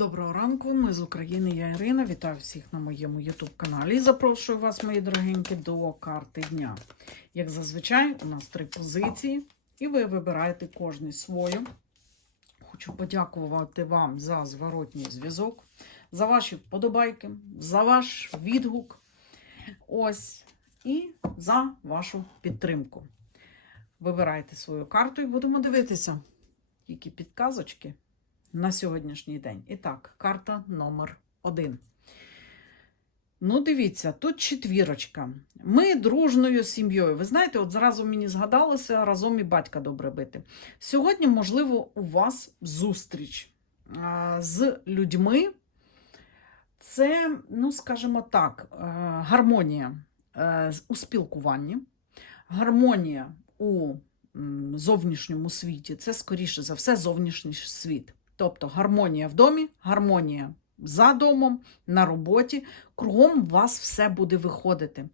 Доброго ранку, ми з України, я Ірина. Вітаю всіх на моєму YouTube каналі. І запрошую вас, мої дорогенькі, до карти дня. Як зазвичай, у нас три позиції, і ви вибираєте кожний свою. Хочу подякувати вам за зворотній зв'язок, за ваші вподобайки, за ваш відгук. Ось, і за вашу підтримку. Вибирайте свою карту і будемо дивитися, які підказочки на сьогоднішній день. І так, карта номер один. Ну, дивіться, тут четвірочка. Ми дружною сім'єю. Ви знаєте, от зразу мені згадалося разом і батька добре бити. Сьогодні, можливо, у вас зустріч з людьми. Це, ну, скажімо так, е, гармонія е, у спілкуванні, гармонія у зовнішньому світі. Це, скоріше за все, зовнішній світ. Тобто гармонія в домі, гармонія за домом, на роботі. Кругом у вас все буде виходити.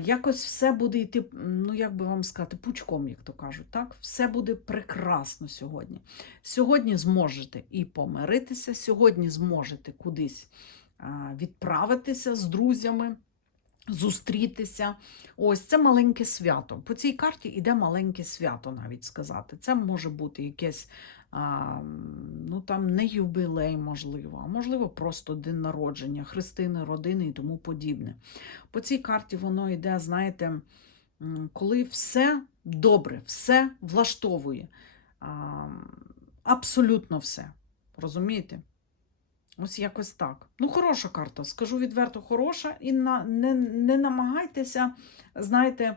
Якось все буде йти, ну як би вам сказати, пучком, як то кажуть. так? Все буде прекрасно сьогодні. Сьогодні зможете і помиритися, сьогодні зможете кудись відправитися з друзями. Зустрітися. Ось це маленьке свято. По цій карті йде маленьке свято, навіть сказати. Це може бути якесь а, ну там не юбілей, можливо, а можливо, просто день народження, хрестини, родини і тому подібне. По цій карті воно йде, знаєте, коли все добре, все влаштовує. А, абсолютно все. Розумієте? Ось якось так. Ну, хороша карта, скажу відверто, хороша. І на, не, не намагайтеся, знаєте,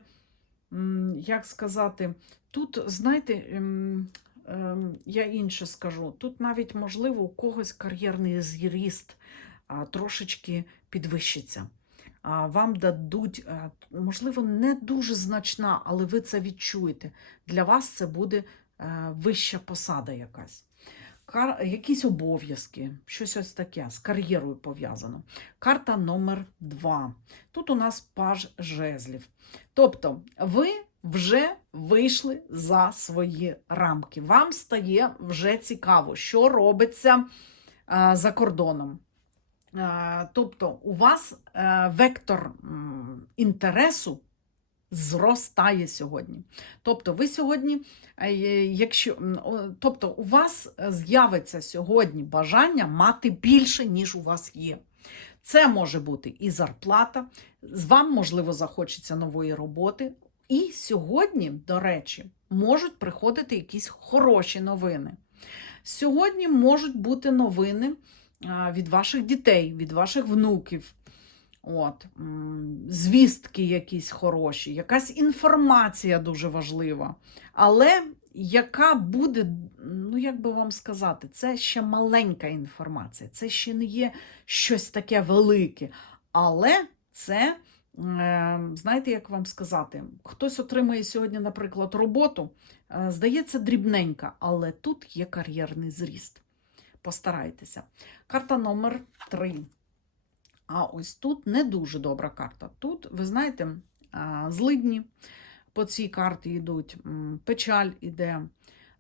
як сказати, тут, знаєте, ем, ем, я інше скажу, тут навіть, можливо, у когось кар'єрний зріст трошечки підвищиться. А, вам дадуть, можливо, не дуже значна, але ви це відчуєте. Для вас це буде е, вища посада якась. Кар... Якісь обов'язки, щось ось таке, з кар'єрою пов'язано. Карта номер два. Тут у нас паж жезлів. Тобто, ви вже вийшли за свої рамки. Вам стає вже цікаво, що робиться а, за кордоном. А, тобто, у вас е, вектор інтересу зростає сьогодні. Тобто, ви сьогодні, е, якщо, тобто, у вас з'явиться сьогодні бажання мати більше, ніж у вас є. Це може бути і зарплата, вам, можливо, захочеться нової роботи. І сьогодні, до речі, можуть приходити якісь хороші новини. Сьогодні можуть бути новини від ваших дітей, від ваших внуків. От, звістки якісь хороші, якась інформація дуже важлива. Але яка буде, ну як би вам сказати, це ще маленька інформація, це ще не є щось таке велике. Але це, е, знаєте, як вам сказати, хтось отримує сьогодні, наприклад, роботу, е, здається, дрібненька, але тут є кар'єрний зріст. Постарайтеся. Карта номер 3. А ось тут не дуже добра карта. Тут, ви знаєте, злидні по цій карті йдуть, печаль іде,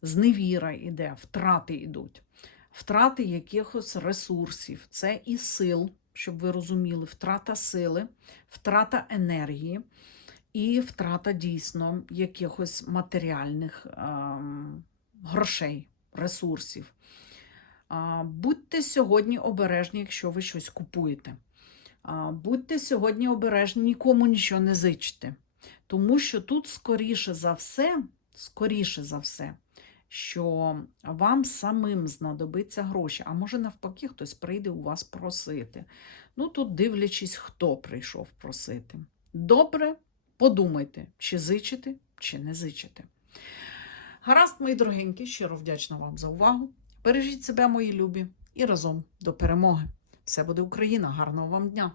зневіра іде, втрати йдуть. Втрати якихось ресурсів, це і сил, щоб ви розуміли, втрата сили, втрата енергії і втрата дійсно якихось матеріальних грошей, ресурсів. Будьте сьогодні обережні, якщо ви щось купуєте. Будьте сьогодні обережні, нікому нічого не зичте. Тому що тут, скоріше за все, скоріше за все, що вам самим знадобиться гроші, а може, навпаки, хтось прийде у вас просити. Ну, тут дивлячись, хто прийшов просити. Добре, подумайте, чи зичите, чи не зичите. Гаразд, мої дорогенькі, щиро вдячна вам за увагу. Бережіть себе, мої любі, і разом до перемоги. Все буде Україна! Гарного вам дня!